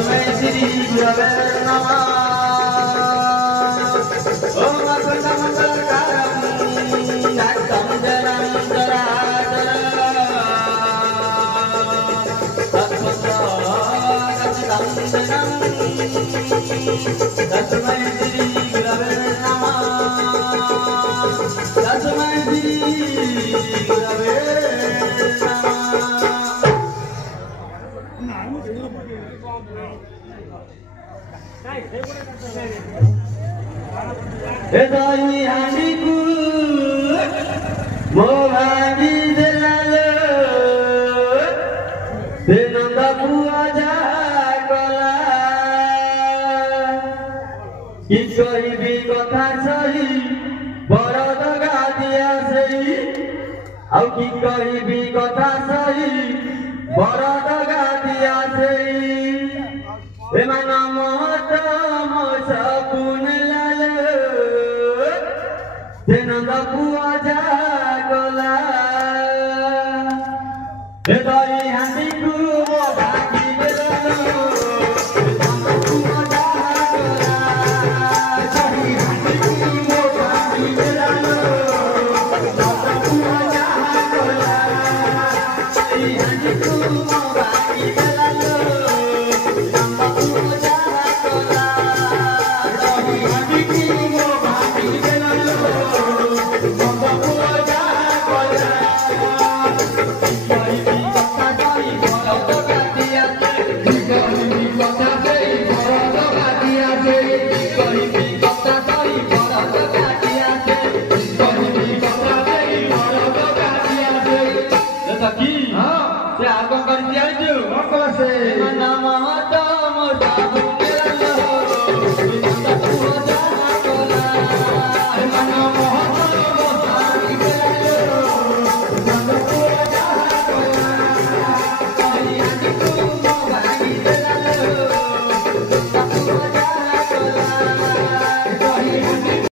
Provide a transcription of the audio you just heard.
तस्मै श्री गुरवे नमः ओम अखंडमंगलकारं नाट्यं जलं जराजर तत्त्वज्ञानचिदं तस्मै श्री गुरवे नमः तस्मै श्री गुरवे Edai hatiku mohani delalo denandaku aja kala kisoibi kotha sahi boro daga dia sei au ki koibi kotha sahi boro daga dia sei emana mohta mosapun denandaku aja kala edai hatiku mohani delalo denandaku aja kala edai hatiku mohani delalo denandaku aja kala edai hatiku mohani delalo denandaku aja kala edai hatiku mohani delalo Siapa kau dia itu? Apa sih?